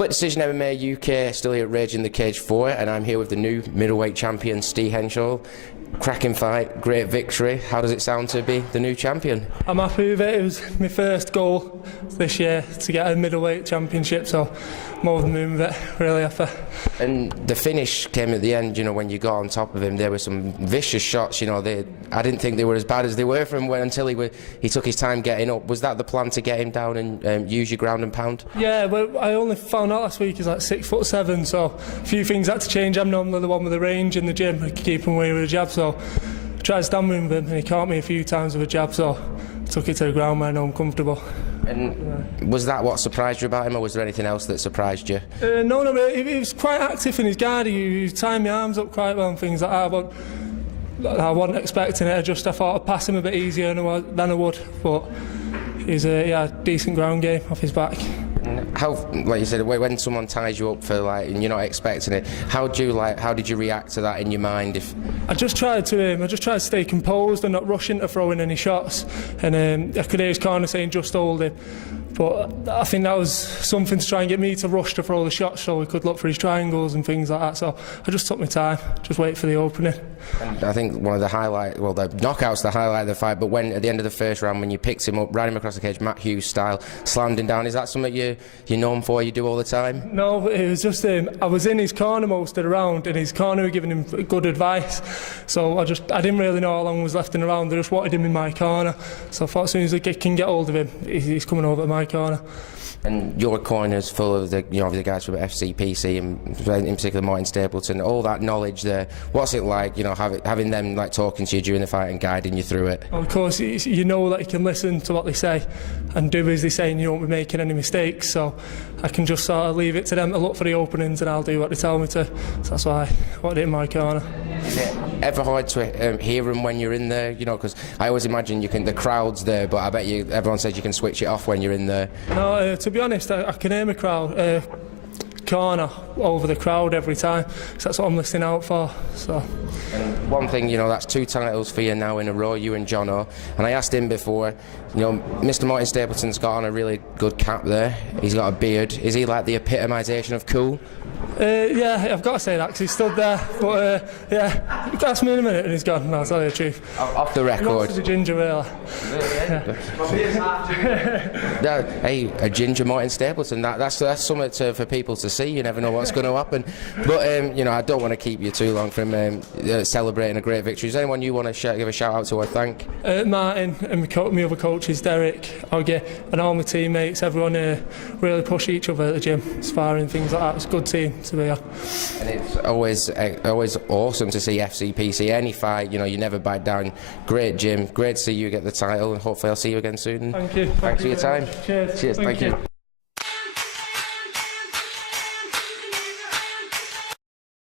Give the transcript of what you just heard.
Split Decision MMA UK, still here at Rage in the Cage 4, and I'm here with the new middleweight champion, Henshall. Cracking fight, great victory. How does it sound to be the new champion? I'm happy with it. It was my first goal this year to get a middleweight championship, so I'm over the moon with it, really happy. And the finish came at the end, you know, when you got on top of him. There were some vicious shots, you know. I didn't think they were as bad as they were from until he took his time getting up. Was that the plan, to get him down and use your ground and pound? Yeah, well, I only found out last week he's like 6'7", so a few things had to change. I'm normally the one with the range in the gym. I keep him away with a jab, so I tried to stand with him and he caught me a few times with a jab, so I took it to the ground where I know I'm comfortable. And was that what surprised you about him, or was there anything else that surprised you? No, he was quite active in his guard. He was tying my arms up quite well and things like that, but I wasn't expecting it. I thought I'd pass him a bit easier than I would, but he's a decent ground game off his back. How, like you said, when someone ties you up for and you're not expecting it, how did you react to that in your mind? I just tried to stay composed and not rush into throwing any shots, and I could hear his corner saying just hold him, but I think that was something to try and get me to rush to throw the shots so we could look for his triangles and things like that. So I just took my time, just wait for the opening. And I think one of the the knockouts, the highlight of the fight, but when at the end of the first round, when you picked him up, ran him across the cage, Matt Hughes style, slammed him down, is that something you're known for, you do all the time? No, it was just I was in his corner most of the round, and his corner were giving him good advice, so I didn't really know how long was left in the round. I just wanted him in my corner, so I thought as soon as I can get hold of him, he's coming over to my corner. And your corner's full of the guys from FCPC, and in particular Martin Stapleton, all that knowledge there. What's it like, having them talking to you during the fight and guiding you through it? Of course, you know that you can listen to what they say and do as they say, and you won't be making any mistakes, so I can just sort of leave it to them to look for the openings, and I'll do what they tell me to. So that's why I want it in my corner. Is it ever hard to hear them when you're in there? Because I always imagine the crowd's there, but I bet everyone says you can switch it off when you're in there. No, to be honest, I can hear my corner over the crowd every time, so that's what I'm listening out for. So. And one thing, that's 2 titles for you now in a row, you and John O. And I asked him before, Mr. Martin Stapleton's got on a really good cap there. He's got a beard. Is he like the epitomisation of cool? Yeah, I've got to say that because he stood there. But yeah, ask me in a minute and he's gone. No, I'll tell you the truth. Off the record. He's a ginger really. Hey, a ginger Martin Stapleton. That's something for people to see. You never know what's going to happen. But I don't want to keep you too long from celebrating a great victory. Is there anyone you want to give a shout out to or thank? Martin and my other coaches, Derek, Oggy, and all my teammates. Everyone really push each other at the gym, sparring, things like that. It's a good team to be here. And it's always awesome to see FCPC. Any fight, you never back down. Great gym. Great to see you get the title, and hopefully I'll see you again soon. Thank you. Thanks for your time. Cheers. Thank you.